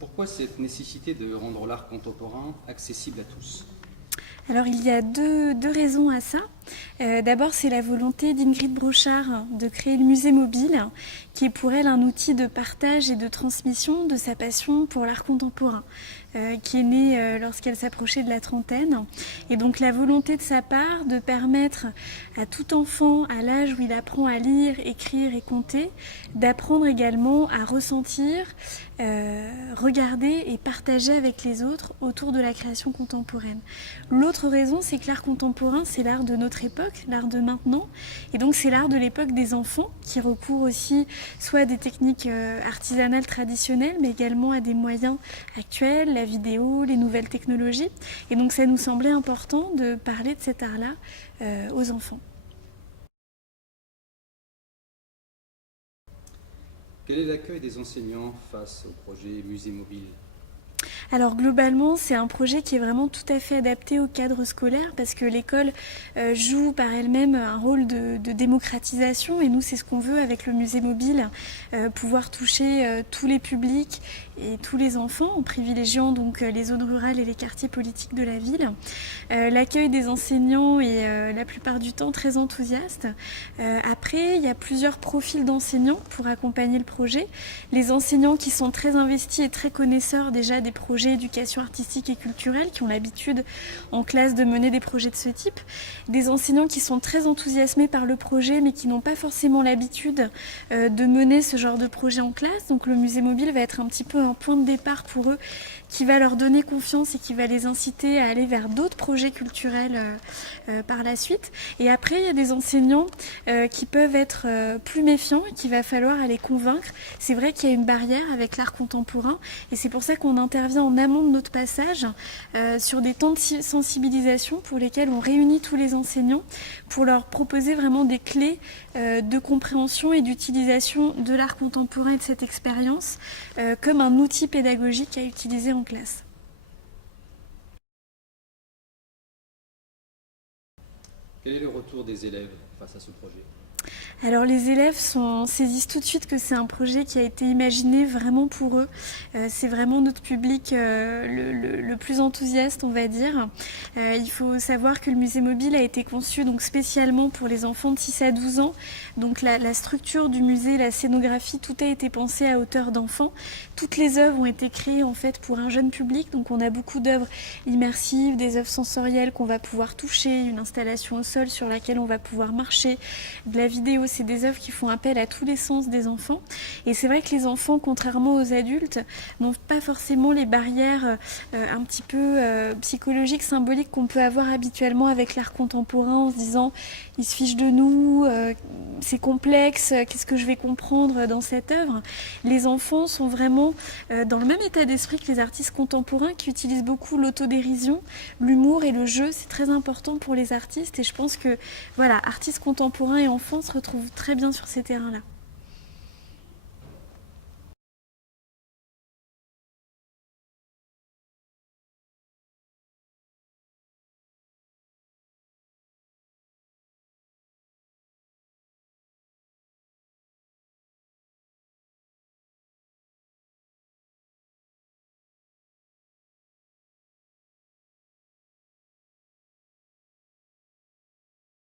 Pourquoi cette nécessité de rendre l'art contemporain accessible à tous? Alors il y a deux raisons à ça. D'abord, c'est la volonté d'Ingrid Brochard de créer le musée mobile, qui est pour elle un outil de partage et de transmission de sa passion pour l'art contemporain, qui est née lorsqu'elle s'approchait de la trentaine. Et donc la volonté de sa part de permettre à tout enfant, à l'âge où il apprend à lire, écrire et compter, d'apprendre également à ressentir, regarder et partager avec les autres autour de la création contemporaine. L'autre raison, c'est que l'art contemporain, c'est l'art de notre époque, l'art de maintenant, et donc c'est l'art de l'époque des enfants qui recourt aussi soit à des techniques artisanales traditionnelles, mais également à des moyens actuels, la vidéo, les nouvelles technologies. Et donc ça nous semblait important de parler de cet art-là aux enfants. Quel est l'accueil des enseignants face au projet Musée mobile? Alors globalement, c'est un projet qui est vraiment tout à fait adapté au cadre scolaire parce que l'école joue par elle-même un rôle de démocratisation et nous, c'est ce qu'on veut avec le musée mobile, pouvoir toucher tous les publics et tous les enfants en privilégiant donc les zones rurales et les quartiers politiques de la ville. L'accueil des enseignants est la plupart du temps très enthousiaste. Après, il y a plusieurs profils d'enseignants pour accompagner le projet. Les enseignants qui sont très investis et très connaisseurs déjà des projets éducation artistique et culturelle, qui ont l'habitude en classe de mener des projets de ce type. Des enseignants qui sont très enthousiasmés par le projet, mais qui n'ont pas forcément l'habitude de mener ce genre de projet en classe. Donc le musée mobile va être un petit peu un point de départ pour eux, qui va leur donner confiance et qui va les inciter à aller vers d'autres projets culturels par la suite. Et après, il y a des enseignants qui peuvent être plus méfiants et qu'il va falloir aller convaincre. C'est vrai qu'il y a une barrière avec l'art contemporain et c'est pour ça qu'on intervient en amont de notre passage sur des temps de sensibilisation pour lesquels on réunit tous les enseignants pour leur proposer vraiment des clés de compréhension et d'utilisation de l'art contemporain et de cette expérience comme un outil pédagogique à utiliser en classe. Quel est le retour des élèves face à ce projet? Alors les élèves saisissent tout de suite que c'est un projet qui a été imaginé vraiment pour eux. C'est vraiment notre public le plus enthousiaste, on va dire. Il faut savoir que le musée mobile a été conçu donc spécialement pour les enfants de 6 à 12 ans. Donc la structure du musée, la scénographie, tout a été pensé à hauteur d'enfants. Toutes les œuvres ont été créées en fait pour un jeune public. Donc on a beaucoup d'œuvres immersives, des œuvres sensorielles qu'on va pouvoir toucher, une installation au sol sur laquelle on va pouvoir marcher, de la vidéo. C'est des œuvres qui font appel à tous les sens des enfants. Et c'est vrai que les enfants, contrairement aux adultes, n'ont pas forcément les barrières un petit peu psychologiques, symboliques qu'on peut avoir habituellement avec l'art contemporain en se disant il se fiche de nous, c'est complexe, qu'est-ce que je vais comprendre dans cette œuvre? Les enfants sont vraiment dans le même état d'esprit que les artistes contemporains qui utilisent beaucoup l'autodérision, l'humour et le jeu. C'est très important pour les artistes et je pense que voilà, artistes contemporains et enfants se retrouvent très bien sur ces terrains-là.